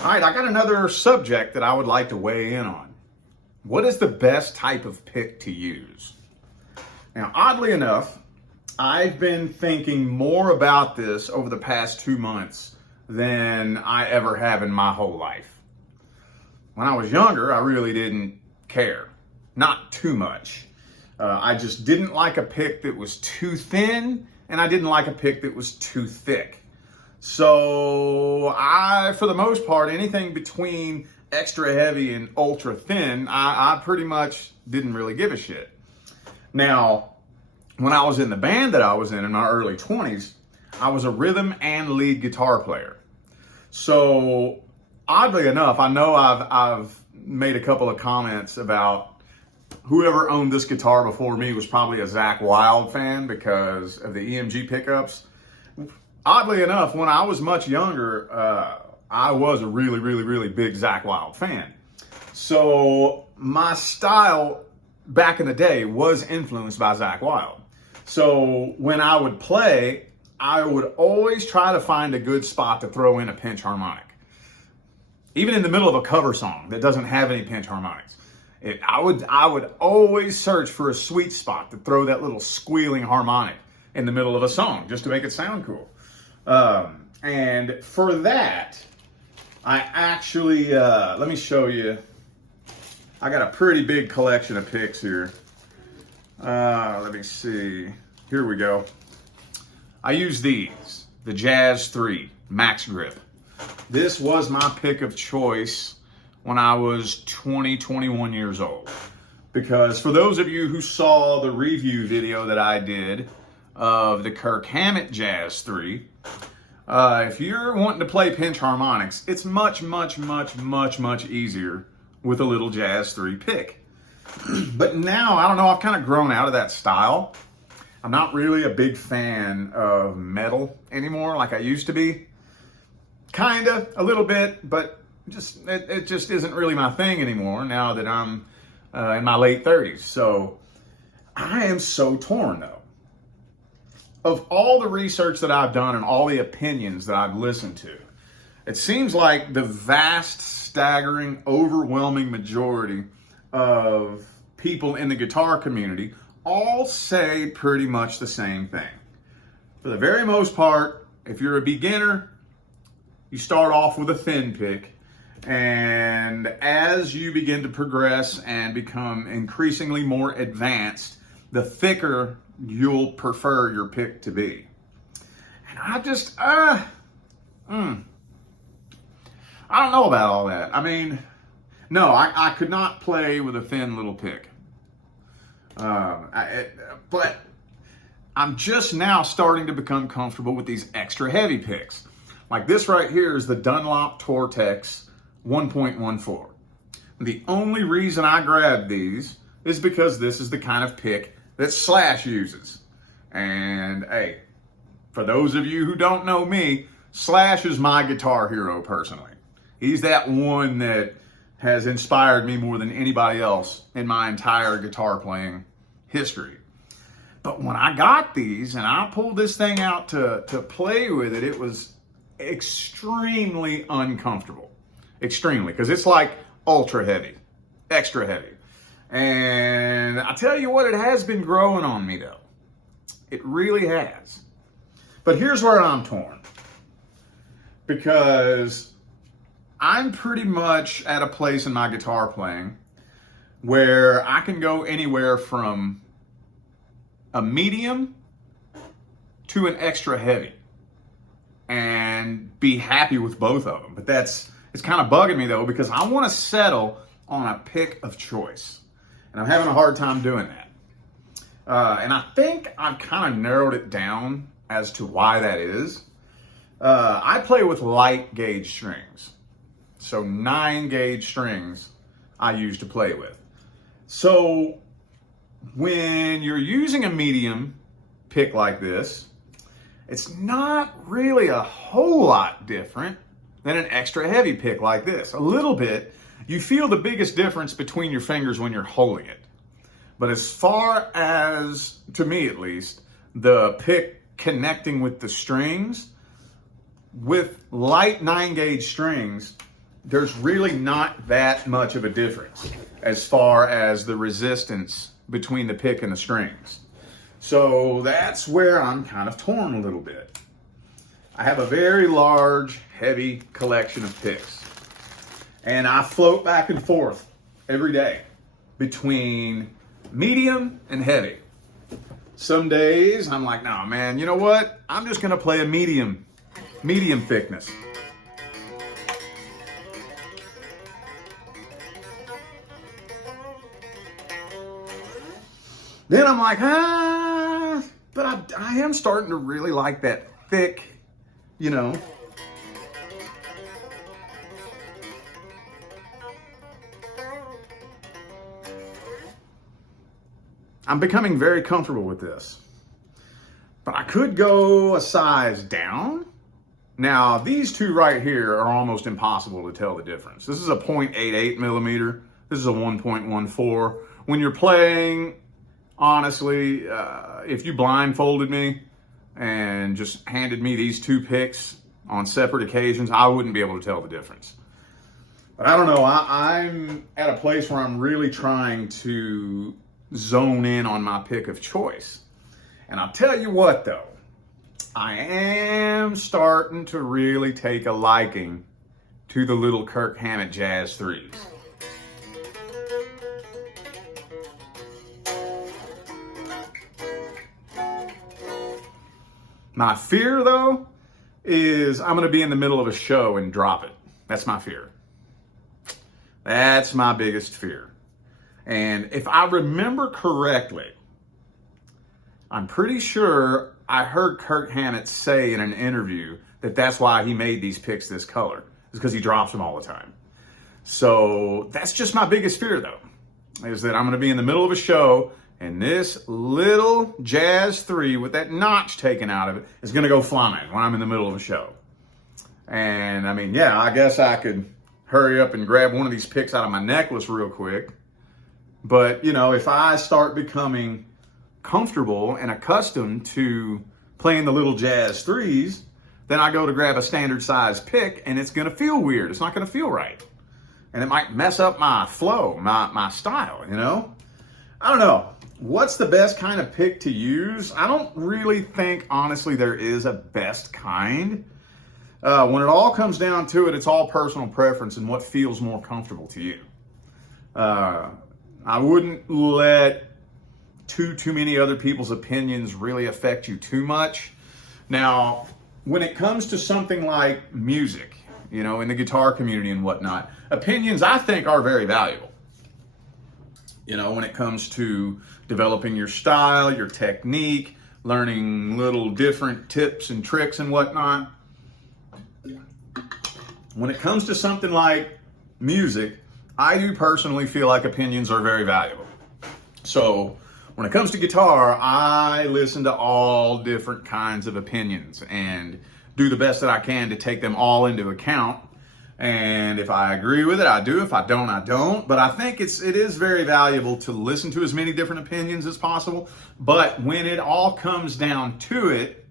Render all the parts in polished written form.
All right, I got another subject that I would like to weigh in on. What is the best type of pick to use? Now, oddly enough, I've been thinking more about this over the past 2 months than I ever have in my whole life. When I was younger, I really didn't care. Not too much. I just didn't like a pick that was too thin, and I didn't like a pick that was too thick. So for the most part, anything between extra heavy and ultra thin, I pretty much didn't really give a shit. Now, when I was in the band that I was in my early 20s, I was a rhythm and lead guitar player. So oddly enough, I know I've made a couple of comments about whoever owned this guitar before me was probably a Zakk Wylde fan because of the EMG pickups. Oddly enough, when I was much younger, I was a really, really, really big Zakk Wylde fan. So my style back in the day was influenced by Zakk Wylde. So when I would play, I would always try to find a good spot to throw in a pinch harmonic. Even in the middle of a cover song that doesn't have any pinch harmonics. I would always search for a sweet spot to throw that little squealing harmonic in the middle of a song just to make it sound cool. And for that, I actually, let me show you. I got a pretty big collection of picks here. Let me see. Here we go. I use these, the Jazz 3 Max Grip. This was my pick of choice when I was 21 years old. Because for those of you who saw the review video that I did of the Kirk Hammett Jazz 3, if you're wanting to play pinch harmonics, it's much, much, much, much, much easier with a little Jazz 3 pick. But now, I don't know, I've kind of grown out of that style. I'm not really a big fan of metal anymore like I used to be. Kinda, a little bit, but it just isn't really my thing anymore now that I'm in my late 30s. So I am so torn though. Of all the research that I've done and all the opinions that I've listened to, it seems like the vast, staggering, overwhelming majority of people in the guitar community all say pretty much the same thing. For the very most part, if you're a beginner, you start off with a thin pick, and as you begin to progress and become increasingly more advanced, the thicker you'll prefer your pick to be. And I just, I don't know about all that. I mean, no, I could not play with a thin little pick. But I'm just now starting to become comfortable with these extra heavy picks. Like this right here is the Dunlop Tortex 1.14. The only reason I grabbed these is because this is the kind of pick that Slash uses. And hey, for those of you who don't know me, Slash is my guitar hero personally. He's that one that has inspired me more than anybody else in my entire guitar playing history. But when I got these and I pulled this thing out to play with it, it was extremely uncomfortable. Extremely, because it's like ultra heavy, extra heavy. And I tell you what, it has been growing on me though. It really has. But here's where I'm torn. Because I'm pretty much at a place in my guitar playing where I can go anywhere from a medium to an extra heavy and be happy with both of them. But it's kind of bugging me though, because I want to settle on a pick of choice. And I'm having a hard time doing that. And I think I've kind of narrowed it down as to why that is. I play with light gauge strings. So 9 gauge strings I use to play with. So when you're using a medium pick like this, it's not really a whole lot different than an extra heavy pick like this. A little bit. You feel the biggest difference between your fingers when you're holding it. But as far as, to me at least, the pick connecting with the strings, with light 9 gauge strings, there's really not that much of a difference as far as the resistance between the pick and the strings. So that's where I'm kind of torn a little bit. I have a very large, heavy collection of picks, and I float back and forth every day between medium and heavy. Some days I'm like, no, man, you know what? I'm just gonna play a medium thickness. Then I'm like, but I am starting to really like that thick, you know. I'm becoming very comfortable with this. But I could go a size down. Now, these two right here are almost impossible to tell the difference. This is a 0.88 millimeter. This is a 1.14. When you're playing, honestly, if you blindfolded me and just handed me these two picks on separate occasions, I wouldn't be able to tell the difference. But I don't know, I'm at a place where I'm really trying to zone in on my pick of choice. And I'll tell you what though, I am starting to really take a liking to the little Kirk Hammett Jazz 3s. My fear though is I'm gonna be in the middle of a show and drop it. That's my fear. That's my biggest fear. And if I remember correctly, I'm pretty sure I heard Kirk Hammett say in an interview that that's why he made these picks this color, is because he drops them all the time. So that's just my biggest fear though, is that I'm gonna be in the middle of a show and this little Jazz 3 with that notch taken out of it is gonna go flying when I'm in the middle of a show. And I mean, yeah, I guess I could hurry up and grab one of these picks out of my necklace real quick. But, you know, if I start becoming comfortable and accustomed to playing the little Jazz 3s, then I go to grab a standard size pick and it's gonna feel weird. It's not gonna feel right. And it might mess up my flow, my style, you know? I don't know. What's the best kind of pick to use? I don't really think, honestly, there is a best kind. When it all comes down to it, it's all personal preference and what feels more comfortable to you. I wouldn't let too many other people's opinions really affect you too much. Now, when it comes to something like music, you know, in the guitar community and whatnot, opinions I think are very valuable. You know, when it comes to developing your style, your technique, learning little different tips and tricks and whatnot. When it comes to something like music, I do personally feel like opinions are very valuable. So when it comes to guitar, I listen to all different kinds of opinions and do the best that I can to take them all into account. And if I agree with it, I do. If I don't, I don't. But I think it is very valuable to listen to as many different opinions as possible. But when it all comes down to it,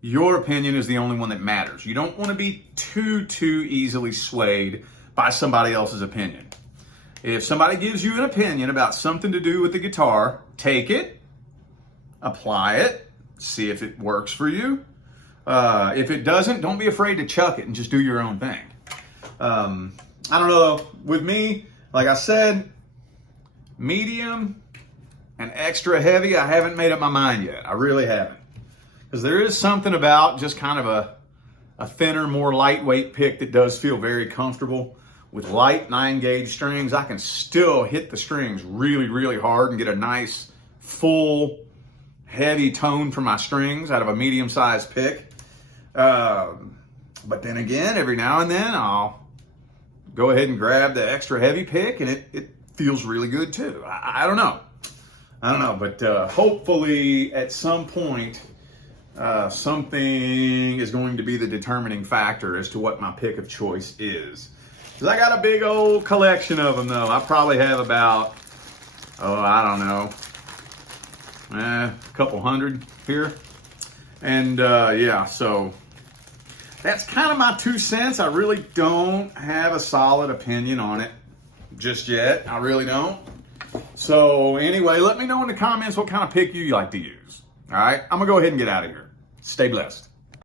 your opinion is the only one that matters. You don't want to be too easily swayed by somebody else's opinion. If somebody gives you an opinion about something to do with the guitar, take it, apply it, see if it works for you. If it doesn't, don't be afraid to chuck it and just do your own thing. I don't know, with me, like I said, medium and extra heavy, I haven't made up my mind yet. I really haven't. Because there is something about just kind of a thinner, more lightweight pick that does feel very comfortable. With light 9-gauge strings, I can still hit the strings really hard and get a nice, full, heavy tone from my strings out of a medium-sized pick. But then again, every now and then, I'll go ahead and grab the extra heavy pick and it feels really good too. I don't know. But hopefully at some point, something is going to be the determining factor as to what my pick of choice is. Because I got a big old collection of them though. I probably have about, I don't know, a couple hundred here. And yeah, so That's kind of my 2 cents. I really don't have a solid opinion on it just yet. I really don't. So anyway, let me know in the comments what kind of pick you like to use. All right, I'm gonna go ahead and get out of here. Stay blessed.